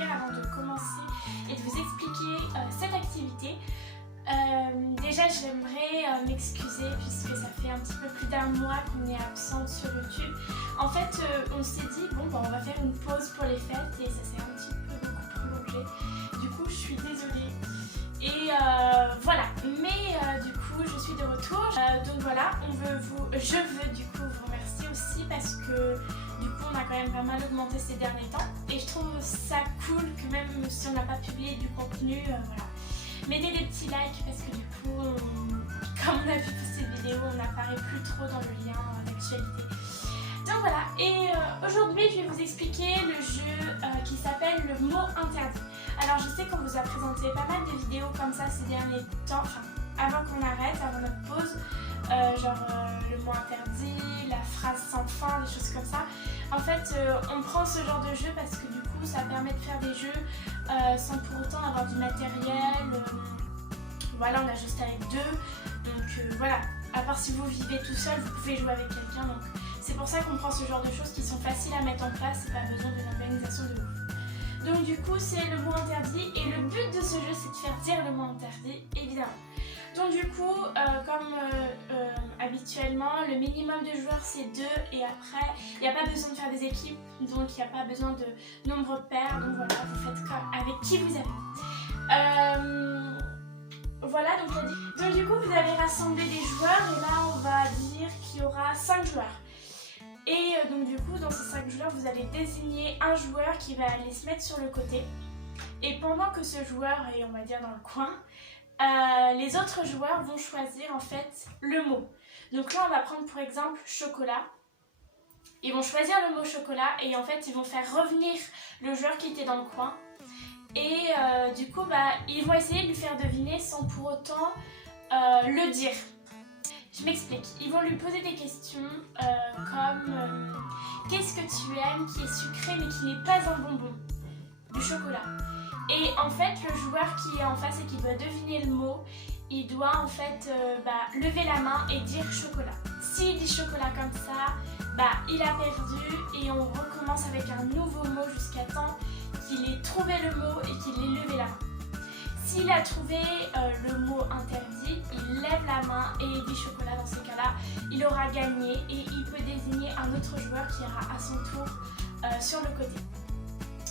dire avant de commencer et de vous expliquer cette activité. Déjà j'aimerais m'excuser puisque ça fait un petit peu plus d'un mois qu'on est absente sur YouTube. En fait on s'est dit bon bah, on va faire une pause pour les fêtes et ça s'est un petit peu beaucoup prolongé. Du coup je suis désolée. Et voilà, mais du coup je suis de retour. Donc voilà, je veux du coup vous remercier aussi parce que du coup on a quand même pas mal augmenté ces derniers temps. Et je trouve ça cool que même si on n'a pas publié du contenu, voilà. Mettez des petits likes parce que du coup, comme on a vu pour cette vidéo, on n'apparaît plus trop dans le lien d'actualité. Donc voilà, et aujourd'hui je vais vous expliquer le jeu qui s'appelle le mot interdit. Alors je sais qu'on vous a présenté pas mal de vidéos comme ça ces derniers temps, enfin avant qu'on arrête, avant notre pause, le mot interdit, la phrase sans fin, des choses comme ça. En fait, on prend ce genre de jeu parce que du coup ça permet de faire des jeux sans pour autant avoir du matériel. Voilà, on a juste avec deux, donc voilà, à part si vous vivez tout seul, vous pouvez jouer avec quelqu'un. Donc c'est pour ça qu'on prend ce genre de choses qui sont faciles à mettre en place et pas besoin d'une organisation de ouf. Donc du coup c'est le mot interdit et le but de ce jeu c'est de faire dire le mot interdit évidemment. Donc du coup comme habituellement le minimum de joueurs c'est 2 et après il n'y a pas besoin de faire des équipes, donc il n'y a pas besoin de nombre pair, donc voilà vous faites comme avec qui vous avez. Voilà donc du coup vous avez rassemblé des joueurs et là on va dire qu'il y aura 5 joueurs. Et donc du coup dans ces 5 joueurs vous allez désigner un joueur qui va aller se mettre sur le côté. Et pendant que ce joueur est on va dire dans le coin, les autres joueurs vont choisir en fait le mot. Donc là on va prendre pour exemple chocolat. Ils vont choisir le mot chocolat et en fait ils vont faire revenir le joueur qui était dans le coin. Et du coup bah, ils vont essayer de lui faire deviner sans pour autant le dire. Je m'explique, ils vont lui poser des questions comme qu'est-ce que tu aimes qui est sucré mais qui n'est pas un bonbon? Du chocolat. Et en fait le joueur qui est en face et qui doit deviner le mot, il doit en fait lever la main et dire chocolat. S'il dit chocolat comme ça, il a perdu et on recommence avec un nouveau mot jusqu'à temps qu'il ait trouvé le mot et qu'il ait levé la main. S'il a trouvé le mot interdit, il lève la main et il dit chocolat. Dans ce cas-là, il aura gagné et il peut désigner un autre joueur qui ira à son tour sur le côté.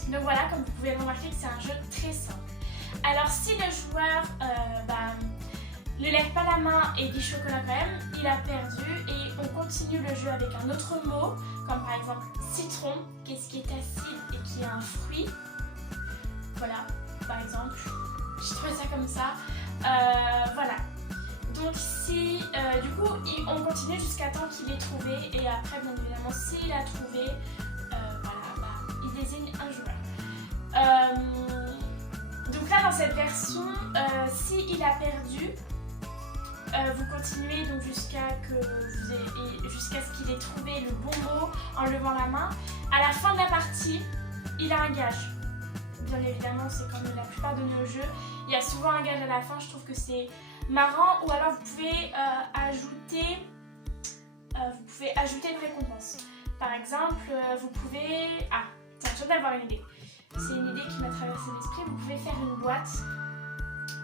Donc voilà, comme vous pouvez le remarquer, c'est un jeu très simple. Alors si le joueur ne lève pas la main et dit chocolat quand même, il a perdu et on continue le jeu avec un autre mot, comme par exemple citron, qu'est-ce qui est acide et qui est un fruit. Voilà, par exemple, j'ai trouvé ça comme ça. Voilà. Donc si, du coup, on continue jusqu'à temps qu'il ait trouvé et après, bien évidemment, s'il a trouvé, il désigne un joueur. Donc là, dans cette version, s'il a perdu, vous continuez donc jusqu'à ce qu'il ait trouvé le bon mot en levant la main. À la fin de la partie, il a un gage. Bien évidemment, c'est comme la plupart de nos jeux. Il y a souvent un gage à la fin, je trouve que c'est marrant. Ou alors vous pouvez ajouter une récompense. Par exemple, vous pouvez... Ah, tiens, je viens d'avoir une idée. C'est une idée qui m'a traversé l'esprit. Vous pouvez faire une boîte.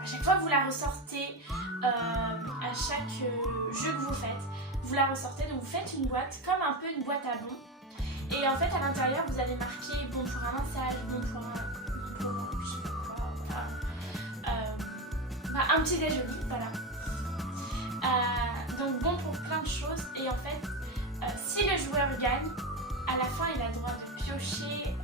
À chaque fois que vous la ressortez, à chaque jeu que vous faites, vous la ressortez. Donc vous faites une boîte, comme un peu une boîte à bons. Et en fait, à l'intérieur, vous allez marquer bon pour un massage, bon pour je sais pas quoi, voilà. Un petit déjeuner, voilà. Donc bon pour plein de choses. Et en fait, si le joueur gagne, à la fin, il a le droit de piocher.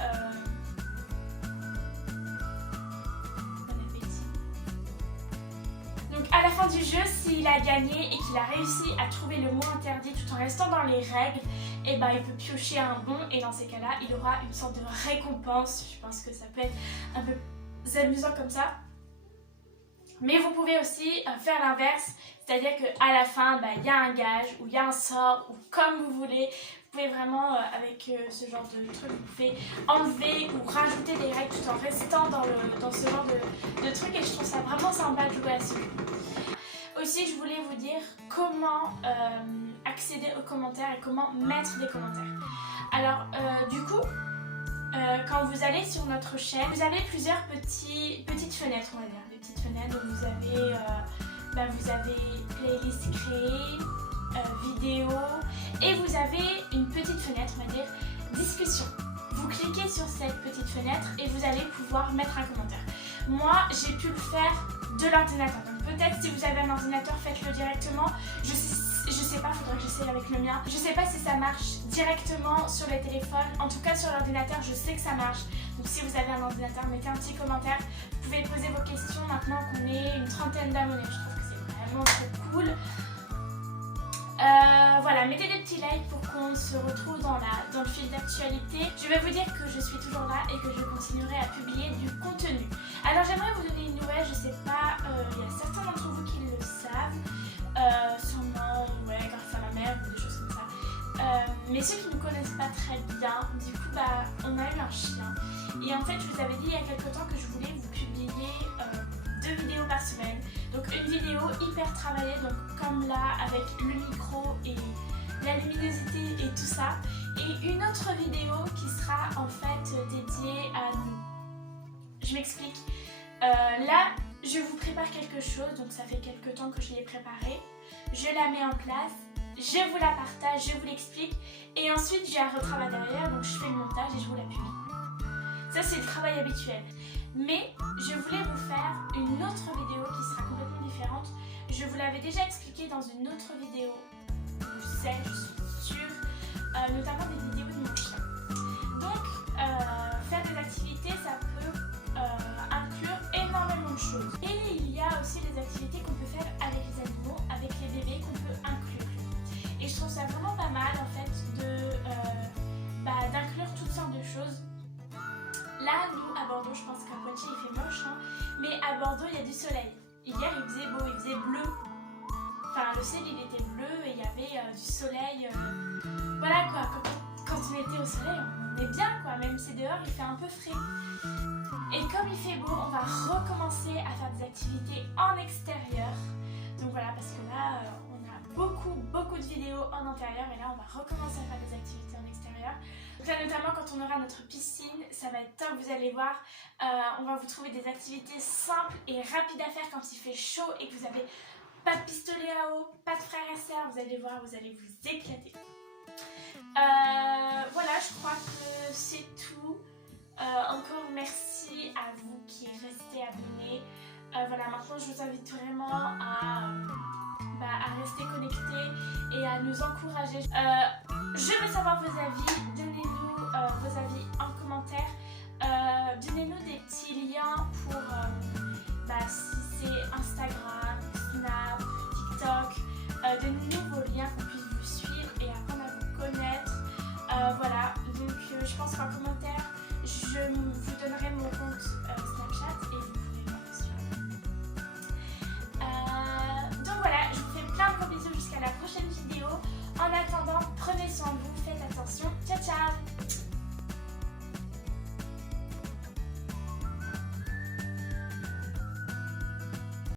Donc à la fin du jeu, s'il a gagné et qu'il a réussi à trouver le mot interdit tout en restant dans les règles, et il peut piocher un bon et dans ces cas-là, il aura une sorte de récompense. Je pense que ça peut être un peu amusant comme ça. Mais vous pouvez aussi faire l'inverse, c'est-à-dire qu'à la fin, il y a un gage ou il y a un sort ou comme vous voulez. Vous pouvez vraiment, avec ce genre de truc, vous pouvez enlever ou rajouter des règles tout en restant dans ce genre de truc et je trouve ça vraiment sympa de jouer à ce jeu. Aussi, je voulais vous dire comment accéder aux commentaires et comment mettre des commentaires. Alors, du coup, quand vous allez sur notre chaîne, vous avez plusieurs petites fenêtres, on va dire, des petites fenêtres. Donc vous avez playlist créée, vidéo, et vous avez une petite fenêtre, on va dire, discussion. Vous cliquez sur cette petite fenêtre et vous allez pouvoir mettre un commentaire. Moi, j'ai pu le faire de l'ordinateur. Donc peut-être si vous avez un ordinateur, faites-le directement. Je sais pas, faudrait que j'essaye avec le mien. Je sais pas si ça marche directement sur les téléphones. En tout cas sur l'ordinateur, je sais que ça marche. Donc si vous avez un ordinateur, mettez un petit commentaire. Vous pouvez poser vos questions maintenant qu'on est une trentaine d'abonnés. Je trouve que c'est vraiment trop cool. Voilà, mettez des petits likes pour qu'on se retrouve dans le fil d'actualité. Je vais vous dire que je suis toujours là et que je continuerai à publier du contenu. Alors j'aimerais vous donner une nouvelle, je sais pas, il y a certains d'entre vous qui le savent, sûrement grâce à ma mère ou des choses comme ça. Mais ceux qui ne me connaissent pas très bien, du coup on a eu un chien. Et en fait je vous avais dit il y a quelques temps que je voulais vous publier 2 vidéos par semaine. Donc une vidéo hyper travaillée, donc comme là avec le micro et la luminosité et tout ça. Et une autre vidéo qui sera en fait dédiée à nous. Je m'explique. Là, je vous prépare quelque chose, donc ça fait quelques temps que je l'ai préparée. Je la mets en place, je vous la partage, je vous l'explique. Et ensuite, j'ai un retravail derrière, donc je fais le montage et je vous la publie. Ça, c'est le travail habituel. Mais je voulais vous faire une autre vidéo qui sera complètement différente. Je vous l'avais déjà expliqué dans une autre vidéo. Je sais, je suis sûre. Notamment des vidéos de mon chien. Donc, faire des activités, ça peut inclure énormément de choses. Et il y a aussi des activités qu'on peut faire avec les animaux, avec les bébés, qu'on peut inclure. Et je trouve ça vraiment pas mal en fait d'inclure toutes sortes de choses. Là, nous, à Bordeaux, je pense qu'à Poitiers, il fait moche, hein, mais à Bordeaux, il y a du soleil. Hier, il faisait beau, il faisait bleu. Enfin, le ciel, il était bleu et il y avait du soleil. Voilà quoi, quand on était au soleil, on est bien quoi, même si dehors, il fait un peu frais. Et comme il fait beau, on va recommencer à faire des activités en extérieur. Donc voilà, parce que là, on a beaucoup de vidéos en intérieur et là, on va recommencer à faire des activités en extérieur. Donc là, notamment quand on aura notre piscine, ça va être top, vous allez voir. On va vous trouver des activités simples et rapides à faire quand il fait chaud et que vous n'avez pas de pistolet à eau, pas de frères et sœurs. Vous allez voir, vous allez vous éclater. Voilà, je crois que c'est tout. Encore merci à vous qui restez abonnés. Voilà, maintenant je vous invite vraiment à rester connectés et à nous encourager. Je veux savoir vos avis.